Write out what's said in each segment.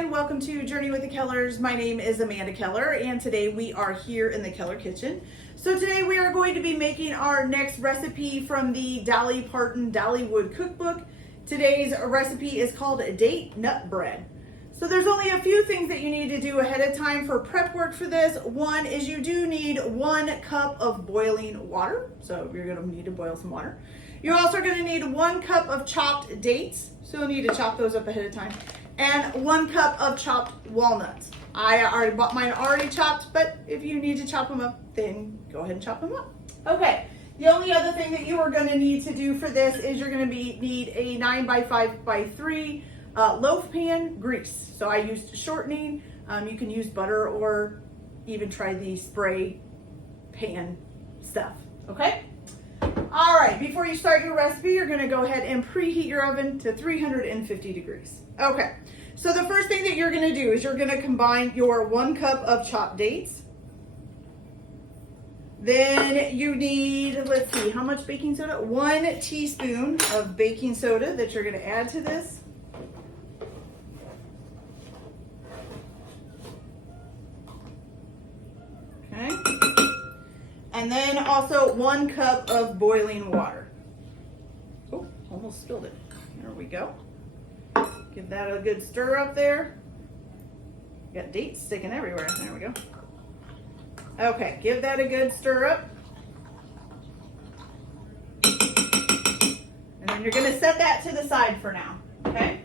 and welcome to Journey with the Kellers. My name is Amanda Keller and today we are here in the Keller kitchen. So today we are going to be making our next recipe from the Dolly Parton Dollywood cookbook. Today's recipe is called date nut bread. So there's only a few things that you need to do ahead of time for prep work for this. One is you do need 1 cup of boiling water. So you're gonna need to boil some water. You're also gonna need 1 cup of chopped dates. So you'll need to chop those up ahead of time. And 1 cup of chopped walnuts. I already bought mine already chopped, but if you need to chop them up, then go ahead and chop them up. Okay, the only other thing that you are gonna need to do for this is you're gonna need a 9x5x3 loaf pan grease. So I used shortening. You can use butter or even try the spray pan stuff, okay? All right, before you start your recipe, you're gonna go ahead and preheat your oven to 350 degrees. Okay, so the first thing that you're gonna do is you're gonna combine your 1 cup of chopped dates. Then you need, let's see, how much baking soda? 1 teaspoon of baking soda that you're gonna add to this. Okay. And then also 1 cup of boiling water. Oh, almost spilled it. There we go. Give that a good stir up there. Got dates sticking everywhere. There we go. Okay, give that a good stir up. And then you're gonna set that to the side for now, okay?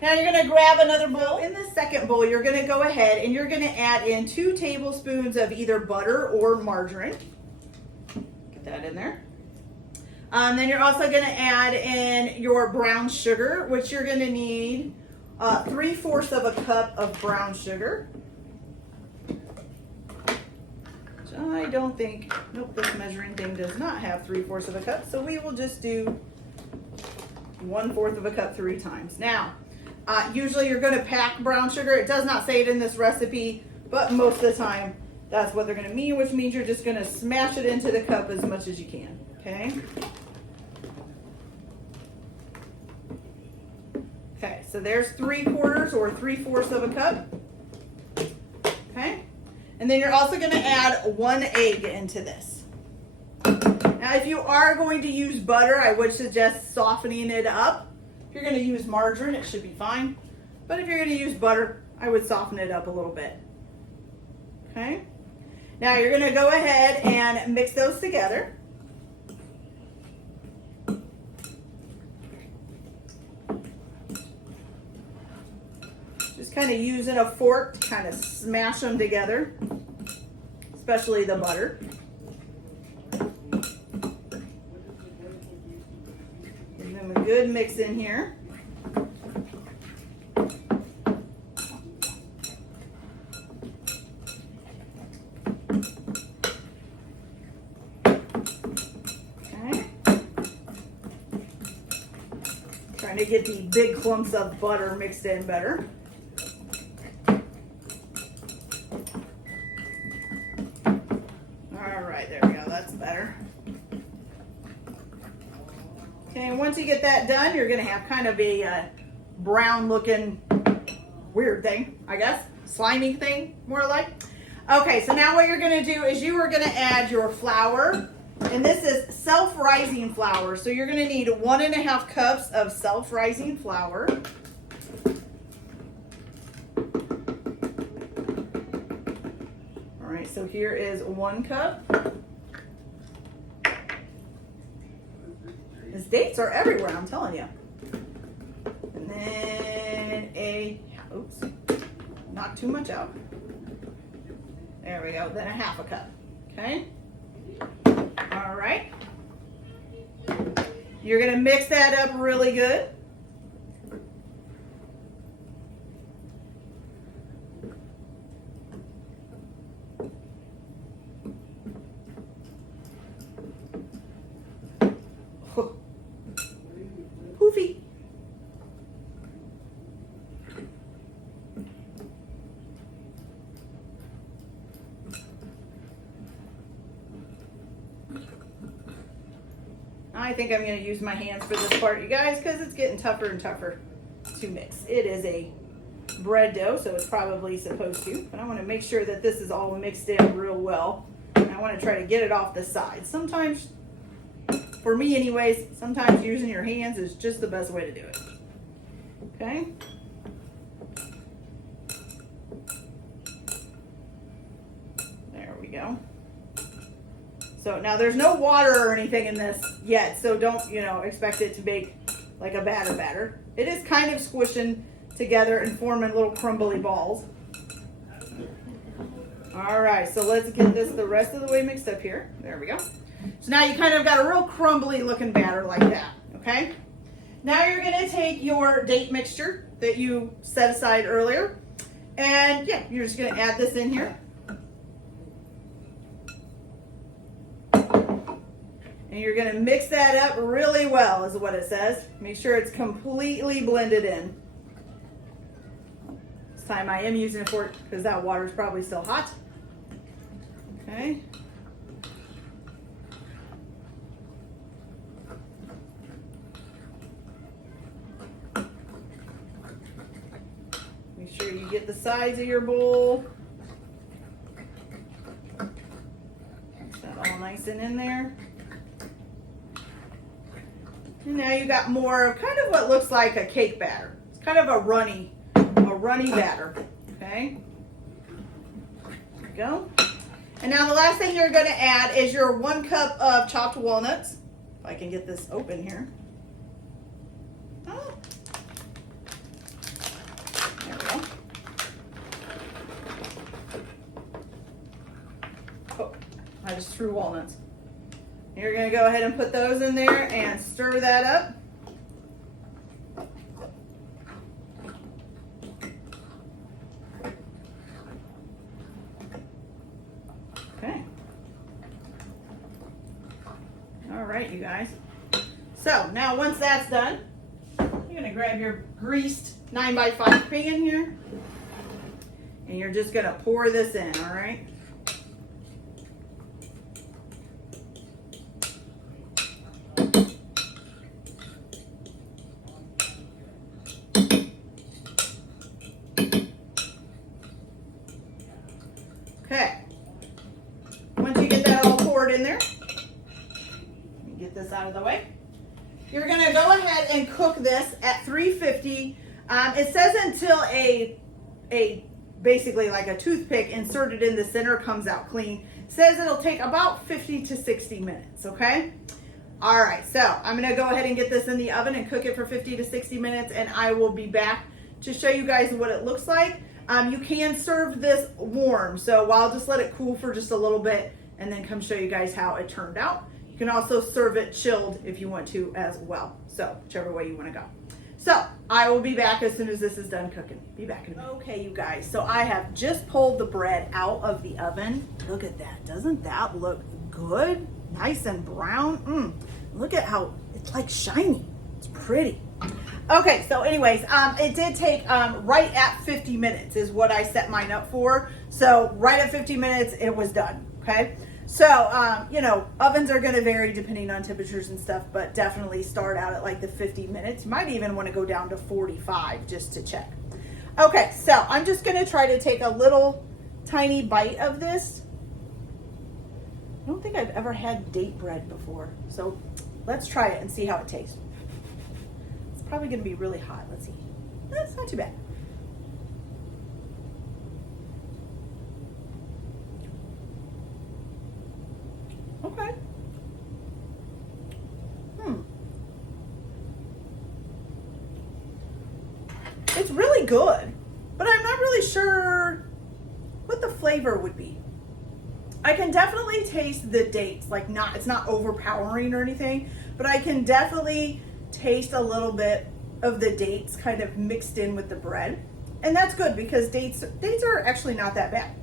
Now you're gonna grab another bowl. In the second bowl, you're gonna go ahead and you're gonna add in 2 tablespoons of either butter or margarine. Get that in there. Then you're also gonna add in your brown sugar, which you're gonna need 3/4 of a cup of brown sugar. Which I don't think, nope, this measuring thing does not have 3/4 of a cup, so we will just do 1/4 of a cup 3 times. Now, usually you're gonna pack brown sugar. It does not say it in this recipe, but most of the time that's what they're gonna mean, which means you're just gonna smash it into the cup as much as you can, okay? Okay, so there's 3/4 or 3/4 of a cup, okay? And then you're also gonna add 1 egg into this. Now, if you are going to use butter, I would suggest softening it up. If you're gonna use margarine, it should be fine. But if you're gonna use butter, I would soften it up a little bit, okay? Now you're gonna go ahead and mix those together. Just kind of using a fork to kind of smash them together, especially the butter. Give them a good mix in here. Okay. Trying to get the big clumps of butter mixed in better. Better. Okay, and once you get that done, you're gonna have kind of a brown looking weird thing, I guess, slimy thing, more like. Okay, so now what you're gonna do is you are gonna add your flour, and this is self-rising flour, so you're gonna need 1.5 cups of self-rising flour. All right, so here is 1 cup. These dates are everywhere, I'm telling you. And then oops, knock too much out. There we go, then 1/2 cup, okay? All right. You're gonna mix that up really good. Poofy. I think I'm going to use my hands for this part, you guys, because it's getting tougher and tougher to mix. It is a bread dough, so it's probably supposed to. But I want to make sure that this is all mixed in real well. And I want to try to get it off the sides. Sometimes, for me anyways, sometimes using your hands is just the best way to do it. Okay. There we go. So now there's no water or anything in this yet, so don't, expect it to bake like a batter. It is kind of squishing together and forming little crumbly balls. All right, so let's get this the rest of the way mixed up here. There we go. So now you kind of got a real crumbly looking batter like that, okay? Now you're gonna take your date mixture that you set aside earlier, and yeah, you're just gonna add this in here. And you're gonna mix that up really well, is what it says. Make sure it's completely blended in. This time I am using a fork because that water is probably still hot. Okay. Make sure you get the sides of your bowl. Get that all nice and in there. And now you got more of kind of what looks like a cake batter. It's kind of a runny batter. Okay. There we go. And now the last thing you're going to add is your 1 cup of chopped walnuts. If I can get this open here. Oh. There we go. Oh, I just threw walnuts. You're going to go ahead and put those in there and stir that up. Okay. All right, you guys. So now once that's done, you're going to grab your greased 9x5 pan here, and you're just going to pour this in, all right? Okay, once you get that all poured in there, let me get this out of the way. You're going to go ahead and cook this at 350. It says until a basically like a toothpick inserted in the center comes out clean. It says it'll take about 50 to 60 minutes, okay? All right, so I'm going to go ahead and get this in the oven and cook it for 50 to 60 minutes, and I will be back to show you guys what it looks like. You can serve this warm, so I'll just let it cool for just a little bit and then come show you guys how it turned out. You can also serve it chilled if you want to as well, so whichever way you want to go. So I will be back as soon as this is done cooking. Be back in a minute. Okay, you guys, so I have just pulled the bread out of the oven. Look at that. Doesn't that look good? Nice and brown. Look at how it's like shiny. It's pretty. Okay, so anyways, it did take right at 50 minutes is what I set mine up for. So right at 50 minutes, it was done, okay? So, ovens are gonna vary depending on temperatures and stuff, but definitely start out at like the 50 minutes. You might even wanna go down to 45 just to check. Okay, so I'm just gonna try to take a little tiny bite of this. I don't think I've ever had date bread before, so let's try it and see how it tastes. Probably gonna be really hot. Let's see. That's not too bad. Okay. It's really good, but I'm not really sure what the flavor would be. I can definitely taste the dates, like it's not overpowering or anything, but I can definitely taste a little bit of the dates kind of mixed in with the bread, and that's good because dates are actually not that bad.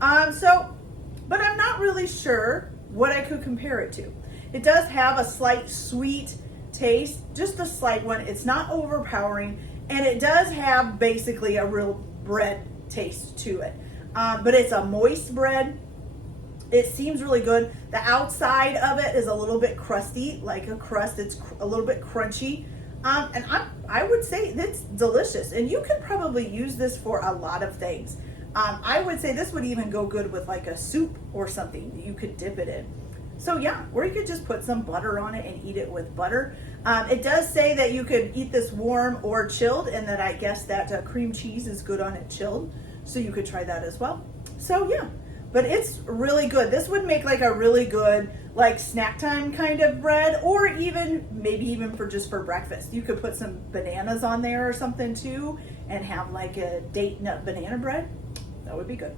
But I'm not really sure what I could compare it to. It does have a slight sweet taste, just a slight one. It's not overpowering, and it does have basically a real bread taste to it. But it's a moist bread. It seems really good. The outside of it is a little bit crusty, like a crust. It's a little bit crunchy. And I would say it's delicious, and you could probably use this for a lot of things. I would say this would even go good with like a soup or something that you could dip it in. So yeah, or you could just put some butter on it and eat it with butter. It does say that you could eat this warm or chilled, and that I guess that cream cheese is good on it chilled. So you could try that as well. So yeah, but it's really good. This would make like a really good like snack time kind of bread, or even maybe even for just for breakfast. You could put some bananas on there or something too, and have like a date nut banana bread. That would be good.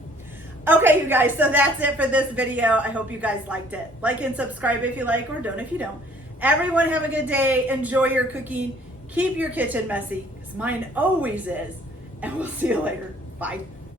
Okay, you guys, so that's it for this video. I hope you guys liked it. Like and subscribe if you like, or don't if you don't. Everyone have a good day. Enjoy your cooking. Keep your kitchen messy, because mine always is. And we'll see you later. Bye.